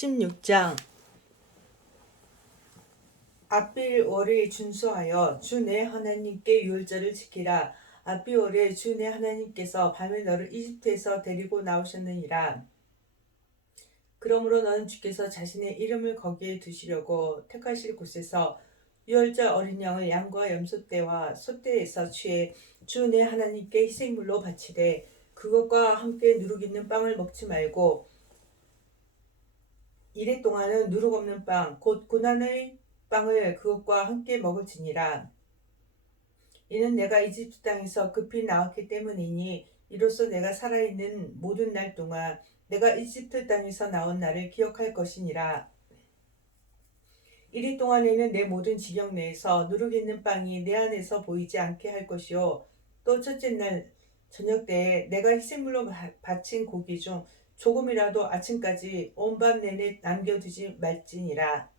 16장 압비월에 준수하여 주 내 하나님께 유월절을 지키라. 압비월에 주 내 하나님께서 밤에 너를 이집트에서 데리고 나오셨느니라. 그러므로 너는 주께서 자신의 이름을 거기에 두시려고 택하실 곳에서 유월절 어린 양을 양과 염소떼와 소떼에서 취해 주 내 하나님께 희생물로 바치되 그것과 함께 누룩 있는 빵을 먹지 말고 이래 동안은 누룩 없는 빵 곧 고난의 빵을 그것과 함께 먹을지니라. 이는 내가 이집트 땅에서 급히 나왔기 때문이니 이로써 내가 살아있는 모든 날 동안 내가 이집트 땅에서 나온 날을 기억할 것이니라. 이리 동안에는 내 모든 지경 내에서 누룩 있는 빵이 내 안에서 보이지 않게 할 것이요 또 첫째 날 저녁 때에 내가 희생물로 바친 고기 중 조금이라도 아침까지 온 밤 내내 남겨두지 말지니라.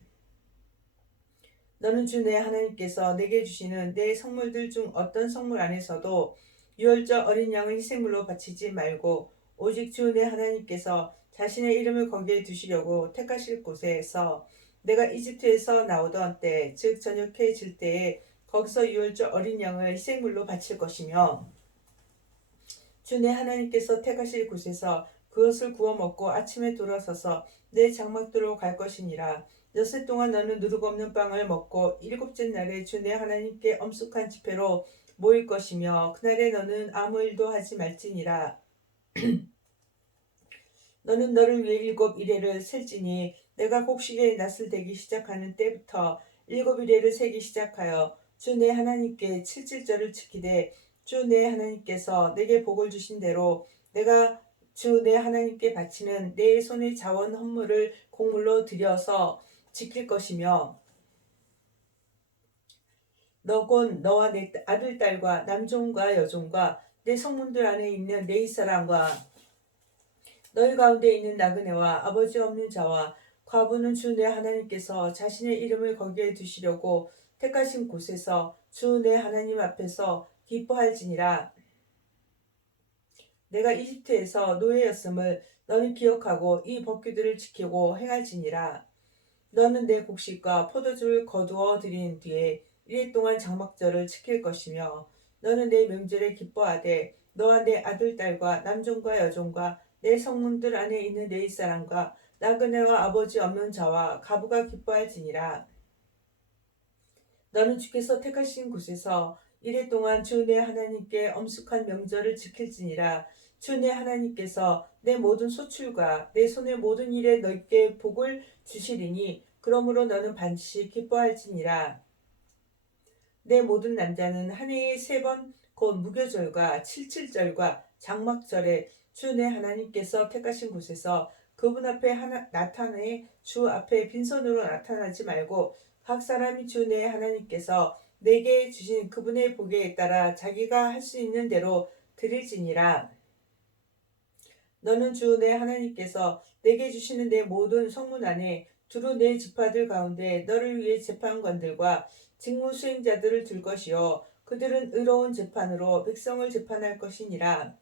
너는 주 내 하나님께서 내게 주시는 내 성물들 중 어떤 성물 안에서도 유월절 어린 양을 희생물로 바치지 말고 오직 주 내 하나님께서 자신의 이름을 거기에 두시려고 택하실 곳에서 내가 이집트에서 나오던 때 즉 저녁해질 때에 거기서 유월절 어린 양을 희생물로 바칠 것이며 주 내 하나님께서 택하실 곳에서 그것을 구워 먹고 아침에 돌아서서 내 장막들로 갈 것이니라. 엿새 동안 너는 누룩 없는 빵을 먹고 일곱째 날에 주 내 하나님께 엄숙한 집회로 모일 것이며 그날에 너는 아무 일도 하지 말지니라. 너는 너를 위해 일곱 이레를 셀지니 내가 곡식의 낫을 대기 시작하는 때부터 일곱 이레를 세기 시작하여 주 내 하나님께 칠칠절을 지키되 주 내 하나님께서 내게 복을 주신 대로 내가 주 내 하나님께 바치는 내 손의 자원 헌물을 공물로 들여서 지킬 것이며 너 곧 너와 내 아들 딸과 남종과 여종과 내 성문들 안에 있는 내 이사람과 너희 가운데 있는 나그네와 아버지 없는 자와 과부는 주 내 하나님께서 자신의 이름을 거기에 두시려고 택하신 곳에서 주 내 하나님 앞에서 기뻐할지니라. 내가 이집트에서 노예였음을 너는 기억하고 이 법규들을 지키고 행할지니라. 너는 내 곡식과 포도주를 거두어 들인 뒤에 이래 동안 장막절을 지킬 것이며 너는 내 명절에 기뻐하되 너와 내 아들 딸과 남종과 여종과 내 성문들 안에 있는 내 이사람과 나그네와 아버지 없는 자와 가부가 기뻐할지니라. 너는 주께서 택하신 곳에서 이래 동안 주 내 하나님께 엄숙한 명절을 지킬지니라. 주 내 하나님께서 내 모든 소출과 내 손의 모든 일에 너희께 복을 주시리니 그러므로 너는 반드시 기뻐할지니라. 내 모든 남자는 한 해에 3번 곧 무교절과 칠칠절과 장막절에 주 내 하나님께서 택하신 곳에서 그분 앞에 나타내 주 앞에 빈손으로 나타나지 말고 각 사람이 주 내 하나님께서 내게 주신 그분의 복에 따라 자기가 할 수 있는 대로 드릴지니라. 너는 주 내 하나님께서 내게 주시는 내 모든 성문 안에 두루 내 지파들 가운데 너를 위해 재판관들과 직무 수행자들을 둘 것이요 그들은 의로운 재판으로 백성을 재판할 것이니라.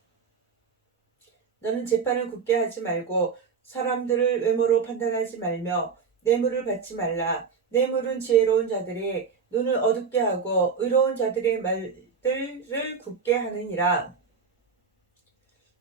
너는 재판을 굳게 하지 말고 사람들을 외모로 판단하지 말며 뇌물을 받지 말라. 뇌물은 지혜로운 자들의 눈을 어둡게 하고 의로운 자들의 말들을 굳게 하느니라.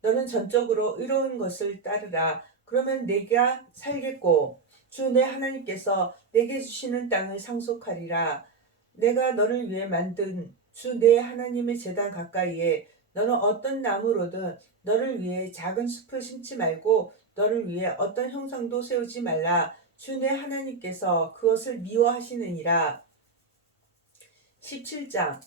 너는 전적으로 의로운 것을 따르라. 그러면 내가 살겠고 주 내 하나님께서 내게 주시는 땅을 상속하리라. 내가 너를 위해 만든 주 내 하나님의 제단 가까이에 너는 어떤 나무로든 너를 위해 작은 숲을 심지 말고 너를 위해 어떤 형상도 세우지 말라. 주 내 하나님께서 그것을 미워하시느니라. 17장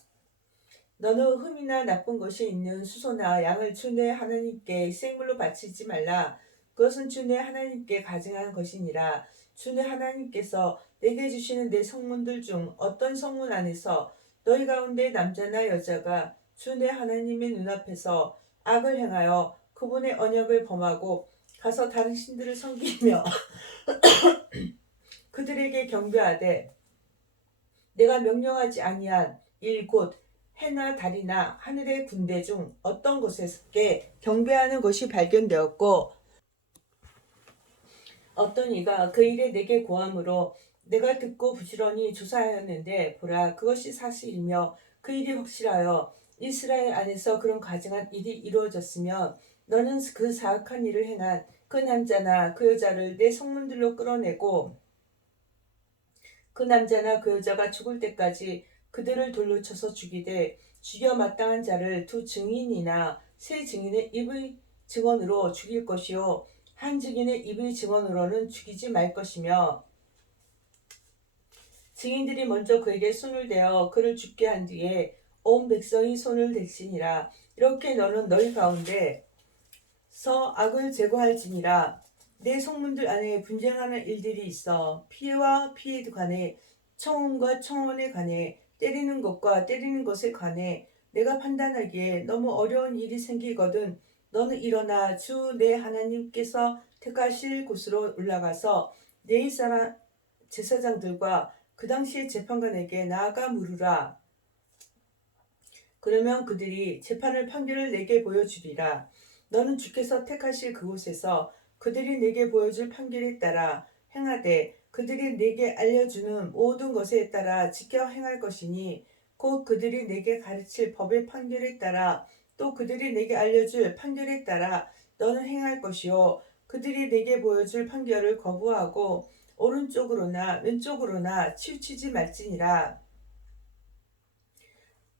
너는 흠이나 나쁜 것이 있는 수소나 양을 주 내 하나님께 희생물로 바치지 말라. 그것은 주 내 하나님께 가증한 것이니라. 주 내 하나님께서 내게 주시는 내 성문들 중 어떤 성문 안에서 너희 가운데 남자나 여자가 주 내 하나님의 눈앞에서 악을 행하여 그분의 언약을 범하고 가서 다른 신들을 섬기며 그들에게 경배하되 내가 명령하지 아니한 일 곧 해나 달이나 하늘의 군대 중 어떤 곳에게 경배하는 것이 발견되었고 어떤 이가 그 일에 내게 고함으로 내가 듣고 부지런히 조사하였는데 보라 그것이 사실이며 그 일이 확실하여 이스라엘 안에서 그런 가증한 일이 이루어졌으면 너는 그 사악한 일을 행한 그 남자나 그 여자를 내 성문들로 끌어내고 그 남자나 그 여자가 죽을 때까지 그들을 돌로 쳐서 죽이되 죽여 마땅한 자를 두 증인이나 세 증인의 입의 증언으로 죽일 것이요 한 증인의 입의 증언으로는 죽이지 말 것이며 증인들이 먼저 그에게 손을 대어 그를 죽게 한 뒤에 온 백성이 손을 댈지니라. 이렇게 너는 너희 가운데서 악을 제거할지니라. 내 성문들 안에 분쟁하는 일들이 있어 피해와 피해 관해 청혼과 청혼에 관해 때리는 것과 때리는 것에 관해 내가 판단하기에 너무 어려운 일이 생기거든 너는 일어나 주 내 하나님께서 택하실 곳으로 올라가서 내 사람 제사장들과 그 당시의 재판관에게 나아가 물으라. 그러면 그들이 재판을 판결을 내게 보여주리라. 너는 주께서 택하실 그곳에서 그들이 내게 보여줄 판결에 따라 행하되 그들이 내게 알려주는 모든 것에 따라 지켜 행할 것이니 곧 그들이 내게 가르칠 법의 판결에 따라 또 그들이 내게 알려줄 판결에 따라 너는 행할 것이요 그들이 내게 보여줄 판결을 거부하고 오른쪽으로나 왼쪽으로나 치우치지 말지니라.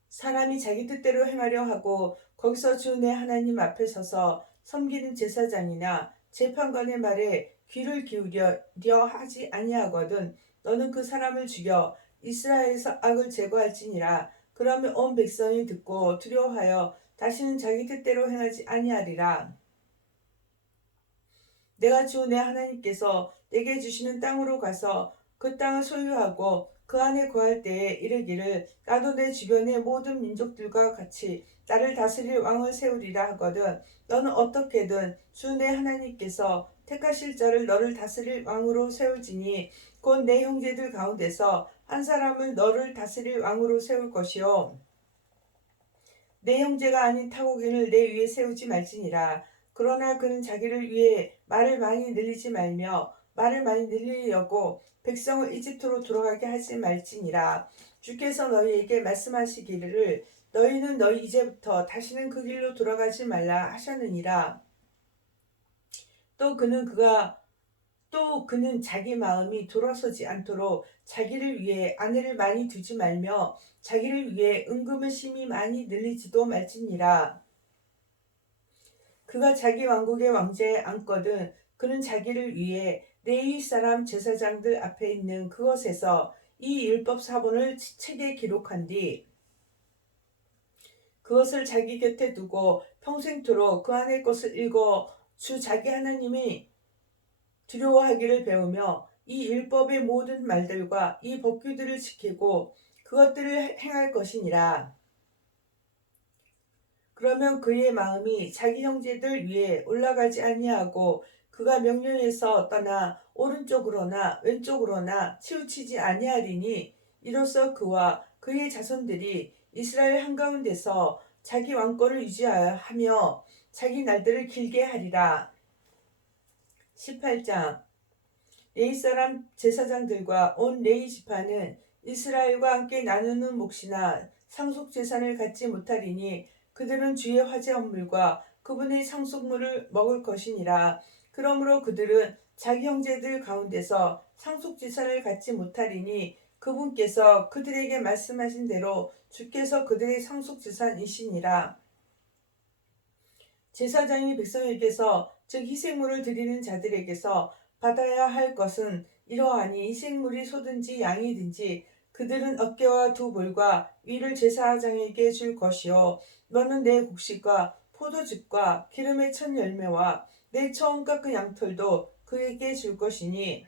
사람이 자기 뜻대로 행하려 하고 거기서 주 내 하나님 앞에 서서 섬기는 제사장이나 재판관의 말에 귀를 기울여 하지 아니하거든 너는 그 사람을 죽여 이스라엘에서 악을 제거할지니라. 그러면 온 백성이 듣고 두려워하여 다시는 자기 뜻대로 행하지 아니하리라. 내가 주 내 하나님께서 내게 주시는 땅으로 가서 그 땅을 소유하고 그 안에 거할 때에 이르기를 나도 내 주변의 모든 민족들과 같이 나를 다스릴 왕을 세우리라 하거든 너는 어떻게든 주 내 하나님께서 택하실 자를 너를 다스릴 왕으로 세울지니 곧 내 형제들 가운데서 한 사람을 너를 다스릴 왕으로 세울 것이요 내 형제가 아닌 타국인을 내 위에 세우지 말지니라. 그러나 그는 자기를 위해 말을 많이 늘리지 말며 말을 많이 늘리려고 백성을 이집트로 돌아가게 하지 말지니라. 주께서 너희에게 말씀하시기를 너희는 너희 이제부터 다시는 그 길로 돌아가지 말라 하셨느니라. 또 그는 자기 마음이 돌아서지 않도록 자기를 위해 아내를 많이 두지 말며 자기를 위해 은금을 심히 많이 늘리지도 말지니라. 그가 자기 왕국의 왕좌에 앉거든 그는 자기를 위해 레위 사람 제사장들 앞에 있는 그것에서 이 율법 사본을 책에 기록한 뒤 그것을 자기 곁에 두고 평생토록 그 안의 것을 읽어 주 자기 하나님이 두려워하기를 배우며 이 율법의 모든 말들과 이 법규들을 지키고 그것들을 행할 것이니라. 그러면 그의 마음이 자기 형제들 위에 올라가지 아니하고 그가 명령에서 떠나 오른쪽으로나 왼쪽으로나 치우치지 아니하리니 이로써 그와 그의 자손들이 이스라엘 한가운데서 자기 왕권을 유지하며 자기 날들을 길게 하리라. 18장 레위 사람 제사장들과 온 레위 지파는 이스라엘과 함께 나누는 몫이나 상속 재산을 갖지 못하리니 그들은 주의 화제 헌물과 그분의 상속물을 먹을 것이니라. 그러므로 그들은 자기 형제들 가운데서 상속 재산을 갖지 못하리니 그분께서 그들에게 말씀하신 대로 주께서 그들의 상속 재산이시니라. 제사장이 백성에게서 즉 희생물을 드리는 자들에게서 받아야 할 것은 이러하니 희생물이 소든지 양이든지 그들은 어깨와 두 볼과 위를 제사장에게 줄 것이요 너는 내 곡식과 포도즙과 기름의 첫 열매와 내 처음 깎은 양털도 그에게 줄 것이니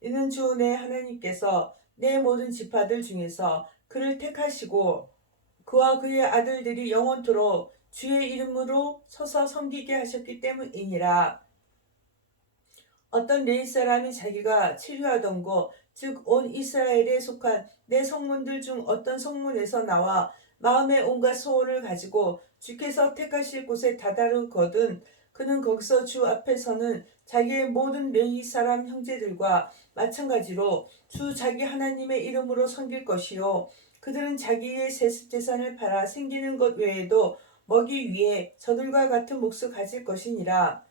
이는 주 내 하나님께서 내 모든 지파들 중에서 그를 택하시고 그와 그의 아들들이 영원토록 주의 이름으로 서서 섬기게 하셨기 때문이니라. 어떤 레위 사람이 자기가 치료하던 곳, 즉 온 이스라엘에 속한 내 성문들 중 어떤 성문에서 나와 마음의 온갖 소원을 가지고 주께서 택하실 곳에 다다르거든 그는 거기서 주 앞에 서는 자기의 모든 메이 사람 형제들과 마찬가지로 주 자기 하나님의 이름으로 섬길 것이요 그들은 자기의 세습 재산을 팔아 생기는 것 외에도 먹이 위에 저들과 같은 몫을 가질 것이니라.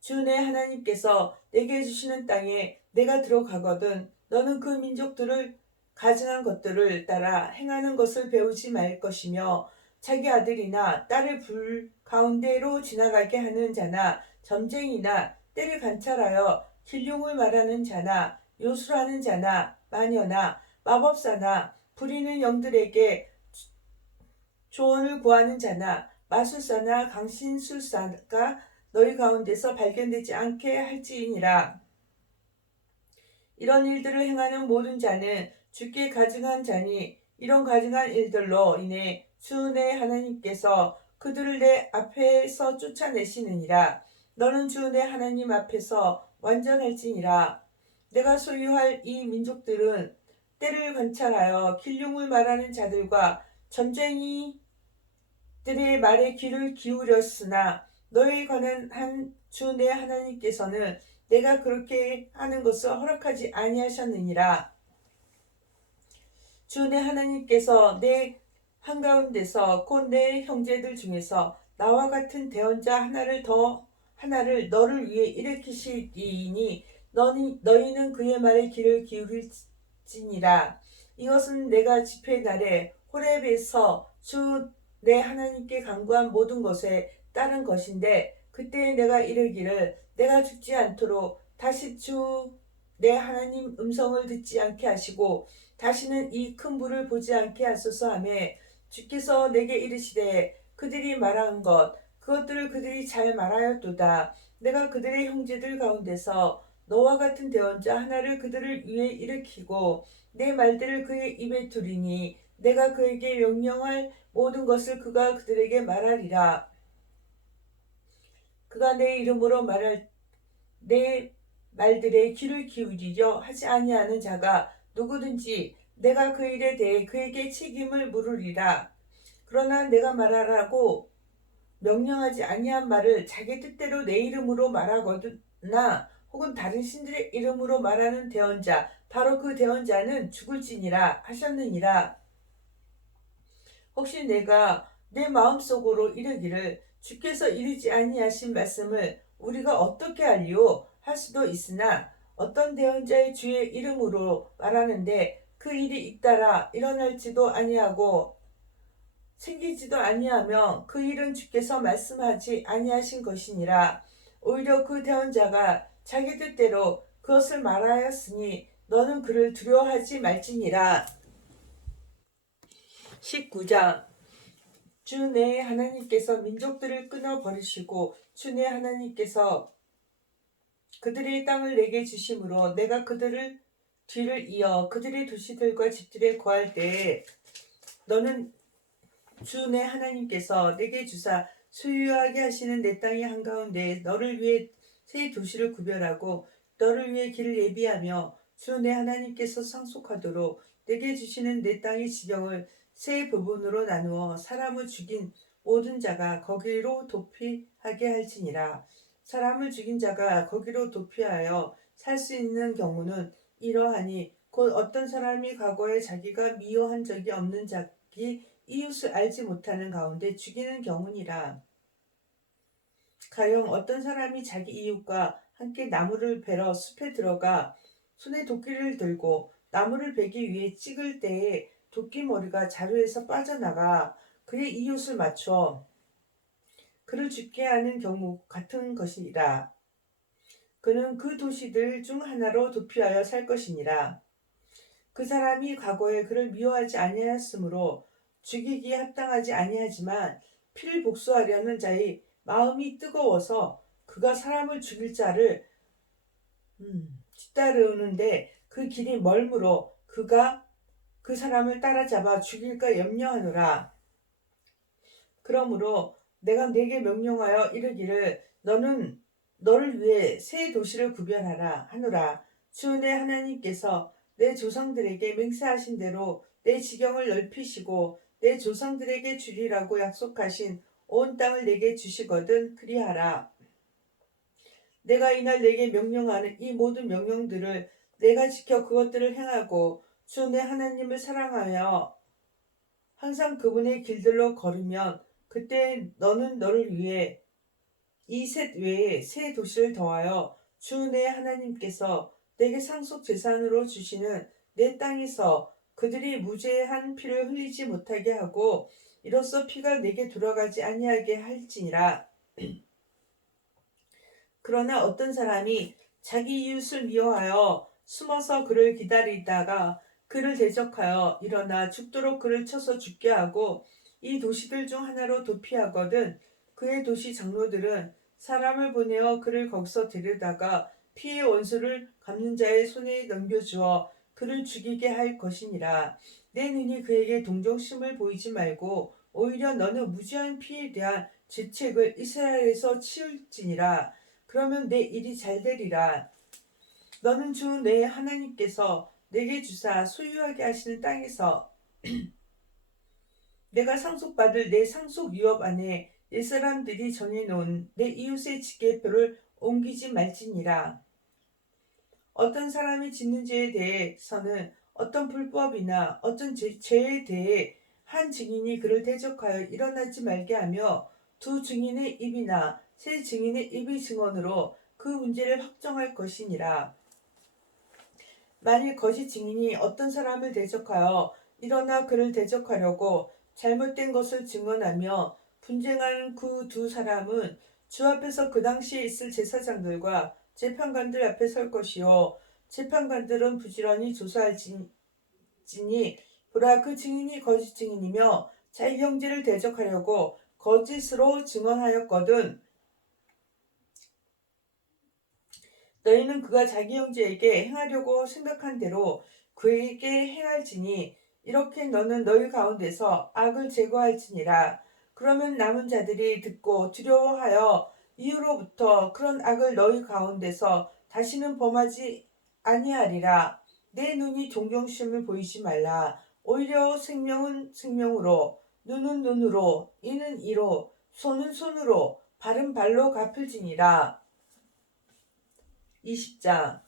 주 내 하나님께서 내게 주시는 땅에 내가 들어가거든 너는 그 민족들을 가증한 것들을 따라 행하는 것을 배우지 말 것이며 자기 아들이나 딸을 불 가운데로 지나가게 하는 자나 점쟁이나 때를 관찰하여 길흉을 말하는 자나 요술하는 자나 마녀나 마법사나 부리는 영들에게 조언을 구하는 자나 마술사나 강신술사가 너희 가운데서 발견되지 않게 할지니라. 이런 일들을 행하는 모든 자는 주께 가증한 자니 이런 가증한 일들로 인해 주 내 하나님께서 그들을 내 앞에서 쫓아내시느니라. 너는 주 내 하나님 앞에서 완전할지니라. 내가 소유할 이 민족들은 때를 관찰하여 길흉을 말하는 자들과 점쟁이들의 말에 귀를 기울였으나 너에 관한 한 주 내 하나님께서는 내가 그렇게 하는 것을 허락하지 아니하셨느니라. 주 내 하나님께서 내 한가운데서 곧 내 형제들 중에서 나와 같은 대언자 하나를 너를 위해 일으키시리니 너희는 그의 말에 귀를 기울일지니라. 이것은 내가 집회 날에 호렙에서 주 내 하나님께 간구한 모든 것에 따른 것인데 그때 내가 이르기를 내가 죽지 않도록 다시 주 내 하나님 음성을 듣지 않게 하시고 다시는 이 큰 불을 보지 않게 하소서 하며 주께서 내게 이르시되 그들이 말한 그것들을 그들이 잘 말하였도다. 내가 그들의 형제들 가운데서 너와 같은 대언자 하나를 그들을 위해 일으키고 내 말들을 그의 입에 두리니 내가 그에게 명령할 모든 것을 그가 그들에게 말하리라. 그가 내 이름으로 말할 내 말들에 귀를 기울이려 하지 아니하는 자가 누구든지 내가 그 일에 대해 그에게 책임을 물으리라. 그러나 내가 말하라고 명령하지 아니한 말을 자기 뜻대로 내 이름으로 말하거나 혹은 다른 신들의 이름으로 말하는 대언자 바로 그 대언자는 죽을지니라 하셨느니라. 혹시 내가 내 마음속으로 이르기를 주께서 이르지 아니하신 말씀을 우리가 어떻게 알리오 할 수도 있으나 어떤 대언자의 주의 이름으로 말하는데 그 일이 잇따라 일어날지도 아니하고 생기지도 아니하며 그 일은 주께서 말씀하지 아니하신 것이니라. 오히려 그 대언자가 자기 뜻대로 그것을 말하였으니 너는 그를 두려워하지 말지니라. 19장 주 내 하나님께서 민족들을 끊어 버리시고 주 내 하나님께서 그들의 땅을 내게 주심으로 내가 그들을 뒤를 이어 그들의 도시들과 집들에 거할 때에 너는 주 내 하나님께서 내게 주사 소유하게 하시는 내 땅의 한가운데 너를 위해 새 도시를 구별하고 너를 위해 길을 예비하며 주 내 하나님께서 상속하도록 내게 주시는 내 땅의 지경을 세 부분으로 나누어 사람을 죽인 모든 자가 거기로 도피하게 할지니라. 사람을 죽인 자가 거기로 도피하여 살 수 있는 경우는 이러하니 곧 어떤 사람이 과거에 자기가 미워한 적이 없는 자기 이웃을 알지 못하는 가운데 죽이는 경우니라. 가령 어떤 사람이 자기 이웃과 함께 나무를 베러 숲에 들어가 손에 도끼를 들고 나무를 베기 위해 찍을 때에 도끼 머리가 자루에서 빠져나가 그의 이웃을 맞춰 그를 죽게 하는 경우 같은 것이라. 그는 그 도시들 중 하나로 도피하여 살 것이니라. 그 사람이 과거에 그를 미워하지 아니하였으므로 죽이기에 합당하지 아니하지만 피를 복수하려는 자의 마음이 뜨거워서 그가 사람을 죽일 자를 뒤따르는데 그 길이 멀므로 그가 그 사람을 따라잡아 죽일까 염려하노라. 그러므로 내가 네게 명령하여 이르기를 너는 너를 위해 새 도시를 구별하라 하노라. 주 내 하나님께서 내 조상들에게 맹세하신 대로 내 지경을 넓히시고 내 조상들에게 주리라고 약속하신 온 땅을 내게 주시거든 그리하라. 내가 이날 내게 명령하는 이 모든 명령들을 내가 지켜 그것들을 행하고 주 내 하나님을 사랑하여 항상 그분의 길들로 걸으면 그때 너는 너를 위해 이 셋 외에 새 도시를 더하여 주 내 하나님께서 내게 상속 재산으로 주시는 내 땅에서 그들이 무죄한 피를 흘리지 못하게 하고 이로써 피가 내게 돌아가지 아니하게 할지니라. 그러나 어떤 사람이 자기 이웃을 미워하여 숨어서 그를 기다리다가 그를 대적하여 일어나 죽도록 그를 쳐서 죽게 하고 이 도시들 중 하나로 도피하거든 그의 도시 장로들은 사람을 보내어 그를 거기서 데려다가 피의 원수를 갚는 자의 손에 넘겨주어 그를 죽이게 할 것이니라. 내 눈이 그에게 동정심을 보이지 말고 오히려 너는 무지한 피에 대한 죄책을 이스라엘에서 치울지니라. 그러면 내 일이 잘 되리라. 너는 주 내 하나님께서 내게 주사 소유하게 하시는 땅에서 내가 상속받을 내 상속 유업 안에 옛사람들이 정해놓은 내 이웃의 지게표를 옮기지 말지니라. 어떤 사람이 짓는 죄에 대해서는 어떤 불법이나 어떤 죄에 대해 한 증인이 그를 대적하여 일어나지 말게 하며 두 증인의 입이나 세 증인의 입의 증언으로 그 문제를 확정할 것이니라. 만일 거짓 증인이 어떤 사람을 대적하여 일어나 그를 대적하려고 잘못된 것을 증언하며 분쟁하는 그 두 사람은 주 앞에서 그 당시에 있을 제사장들과 재판관들 앞에 설 것이요 재판관들은 부지런히 조사할지니 보라 그 증인이 거짓 증인이며 자기 형제를 대적하려고 거짓으로 증언하였거든 너희는 그가 자기 형제에게 행하려고 생각한 대로 그에게 행할지니 이렇게 너는 너희 가운데서 악을 제거할지니라. 그러면 남은 자들이 듣고 두려워하여 이후로부터 그런 악을 너희 가운데서 다시는 범하지 아니하리라. 내 눈이 동정심을 보이지 말라. 오히려 생명은 생명으로 눈은 눈으로 이는 이로 손은 손으로 발은 발로 갚을지니라. 20장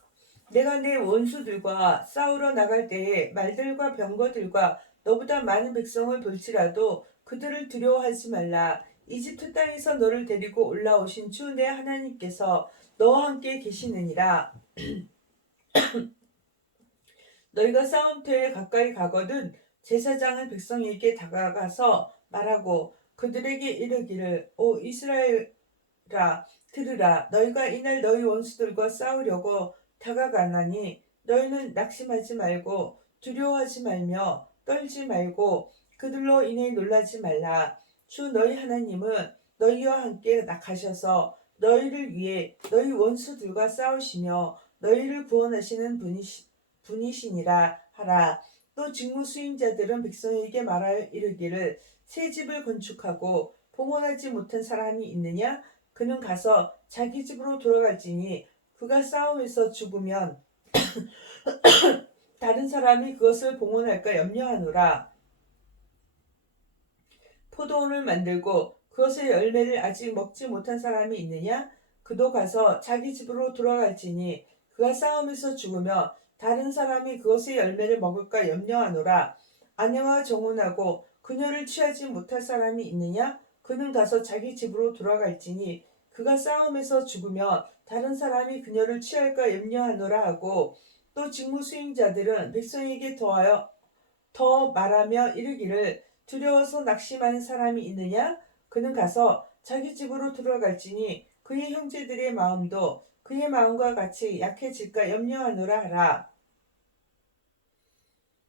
내가 내 원수들과 싸우러 나갈 때에 말들과 병거들과 너보다 많은 백성을 볼지라도 그들을 두려워하지 말라. 이집트 땅에서 너를 데리고 올라오신 주 내 하나님께서 너와 함께 계시느니라. 너희가 싸움터에 가까이 가거든 제사장은 백성에게 다가가서 말하고 그들에게 이르기를 오 이스라엘아 들으라. 너희가 이날 너희 원수들과 싸우려고 다가가나니 너희는 낙심하지 말고 두려워하지 말며 떨지 말고 그들로 인해 놀라지 말라. 주 너희 하나님은 너희와 함께 가셔서 너희를 위해 너희 원수들과 싸우시며 너희를 구원하시는 분이시니라 하라. 또 직무 수임자들은 백성에게 말하여 이르기를 새 집을 건축하고 봉헌하지 못한 사람이 있느냐? 그는 가서 자기 집으로 돌아갈지니 그가 싸움에서 죽으면 다른 사람이 그것을 봉헌할까 염려하노라. 포도원을 만들고 그것의 열매를 아직 먹지 못한 사람이 있느냐? 그도 가서 자기 집으로 돌아갈지니 그가 싸움에서 죽으며 다른 사람이 그것의 열매를 먹을까 염려하노라. 아내와 정혼하고 그녀를 취하지 못할 사람이 있느냐? 그는 가서 자기 집으로 돌아갈지니 그가 싸움에서 죽으며 다른 사람이 그녀를 취할까 염려하노라 하고 또 직무 수임자들은 백성에게 더 말하며 이르기를 두려워서 낙심하는 사람이 있느냐? 그는 가서 자기 집으로 돌아갈지니 그의 형제들의 마음도 그의 마음과 같이 약해질까 염려하노라 하라.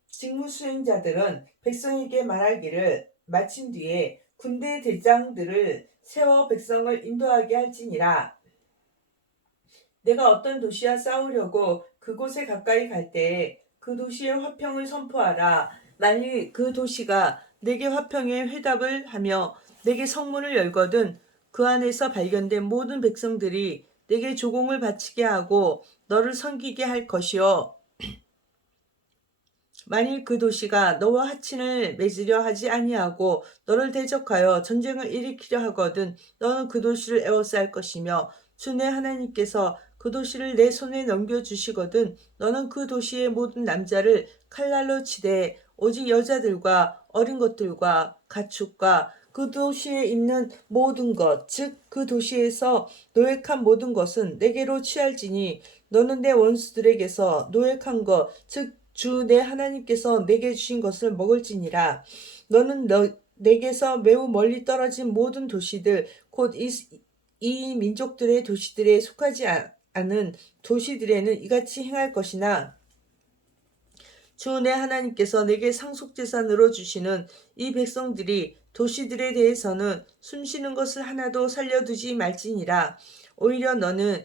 직무 수행자들은 백성에게 말하기를 마친 뒤에 군대 대장들을 세워 백성을 인도하게 할지니라. 내가 어떤 도시와 싸우려고 그곳에 가까이 갈 때에 그 도시의 화평을 선포하라. 만일 그 도시가 내게 화평의 회답을 하며 내게 성문을 열거든 그 안에서 발견된 모든 백성들이 내게 조공을 바치게 하고 너를 섬기게 할 것이요. 만일 그 도시가 너와 하친을 맺으려 하지 아니하고 너를 대적하여 전쟁을 일으키려 하거든 너는 그 도시를 에워싸 할 것이며 주 내 하나님께서 그 도시를 내 손에 넘겨주시거든 너는 그 도시의 모든 남자를 칼날로 치되 오직 여자들과 어린 것들과 가축과 그 도시에 있는 모든 것, 즉 그 도시에서 노획한 모든 것은 내게로 취할지니 너는 내 원수들에게서 노획한 것, 즉 주 내 하나님께서 내게 주신 것을 먹을지니라. 너는 내게서 매우 멀리 떨어진 모든 도시들, 곧 이 민족들의 도시들에 속하지 않은 도시들에는 이같이 행할 것이나 주 내 하나님께서 내게 상속재산으로 주시는 이 백성들이 도시들에 대해서는 숨쉬는 것을 하나도 살려두지 말지니라. 오히려 너는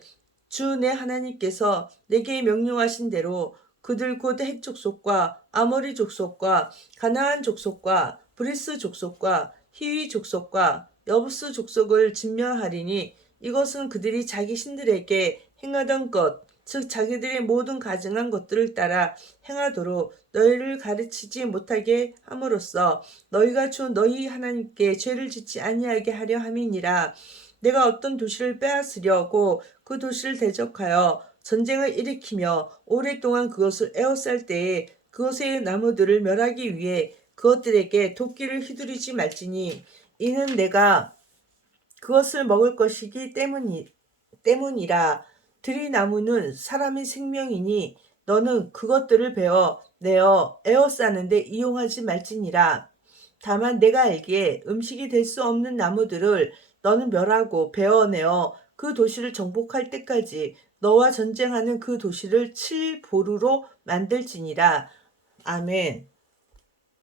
주 내 하나님께서 내게 명령하신 대로 그들 곧 헷 족속과 아모리 족속과 가나안 족속과 브리스 족속과 히위 족속과 여부스 족속을 진멸하리니 이것은 그들이 자기 신들에게 행하던 것, 즉 자기들의 모든 가증한 것들을 따라 행하도록 너희를 가르치지 못하게 함으로써 너희가 주 너희 하나님께 죄를 짓지 아니하게 하려 함이니라. 내가 어떤 도시를 빼앗으려고 그 도시를 대적하여 전쟁을 일으키며 오랫동안 그것을 에워쌀 때에 그것의 나무들을 멸하기 위해 그것들에게 도끼를 휘두르지 말지니 이는 내가 그것을 먹을 것이기 때문이라. 들이나무는 사람의 생명이니 너는 그것들을 내어 에워싸는데 이용하지 말지니라. 다만 내가 알기에 음식이 될 수 없는 나무들을 너는 멸하고 베어내어 그 도시를 정복할 때까지 너와 전쟁하는 그 도시를 칠 보루로 만들지니라. 아멘.